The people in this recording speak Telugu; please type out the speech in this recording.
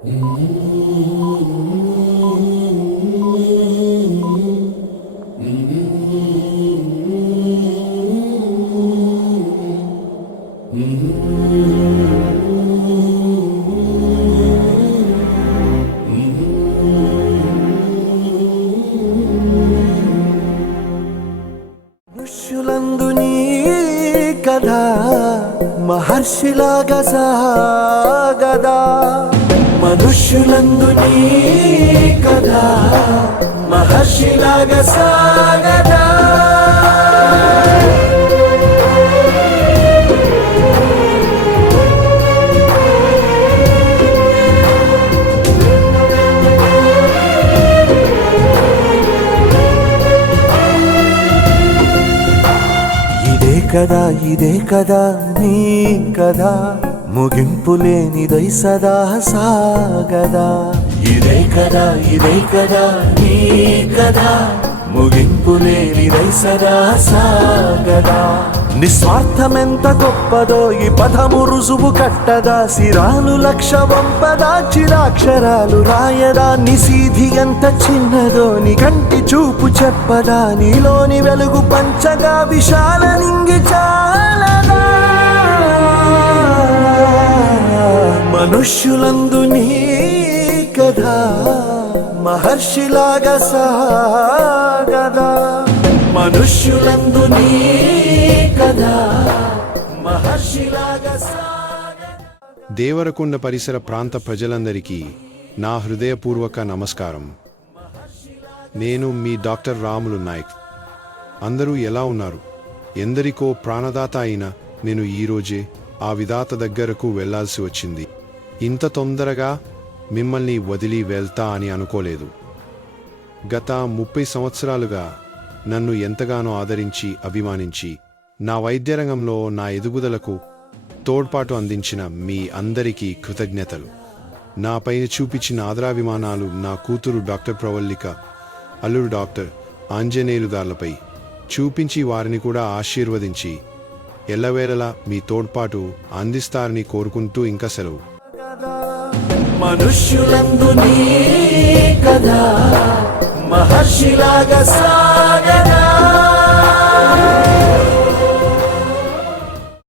మనుష్యులందుని కథ మహర్షిలాగా సాగదా, మనుష్యులందుని కథ మహర్షిలాగా సాగదా. ఇదే కదా నీ కదా, ముగింపులేనిదై సదా సాగదా. ఇదే కదా నీ కదా, ముగింపులేనిదై సదా సాగదా. నిస్వార్థమెంత గొప్పదో ఈ పదము రుజువు కట్టదా, సిరాలు లక్ష వంపదా చిరాక్షరాలు రాయదా. నిశీధి ఎంత చిన్నదో నీ కంటి చూపు చెప్పదా, నీలోని వెలుగు పంచగా విశాల నింగి చాలదా. మనుష్యులందు నీ కథ మహర్షిలాగా సాగదా, మనుష్యులందు నీ కథ మహర్షిలాగా సాగదా. దేవరకొండ పరిసర ప్రాంత ప్రజలందరికీ నా హృదయపూర్వక నమస్కారం. నేను మీ డాక్టర్ రాములు నాయక్. అందరూ ఎలా ఉన్నారు? ఎందరికో ప్రాణదాత అయిన నేను ఈరోజే ఆ విధాత దగ్గరకు వెళ్లాల్సి వచ్చింది. ఇంత తొందరగా మిమ్మల్ని వదిలి వెళ్తా అని అనుకోలేదు. గత 30 సంవత్సరాలుగా నన్ను ఎంతగానో ఆదరించి అభిమానించి నా వైద్యరంగంలో నా ఎదుగుదలకు తోడ్పాటు అందించిన మీ అందరికీ కృతజ్ఞతలు. నాపై చూపించిన ఆదరాభిమానాలు నా కూతురు డాక్టర్ ప్రవల్లిక, అల్లుడు డాక్టర్ ఆంజనేయులుగార్లపై చూపించి వారిని కూడా ఆశీర్వదించి ఎల్లవేళలా మీ తోడ్పాటు అందిస్తారని కోరుకుంటూ ఇంకా సెలవు. మనుష్యులందు నీ కథ మహర్షిలాగా సాగదా.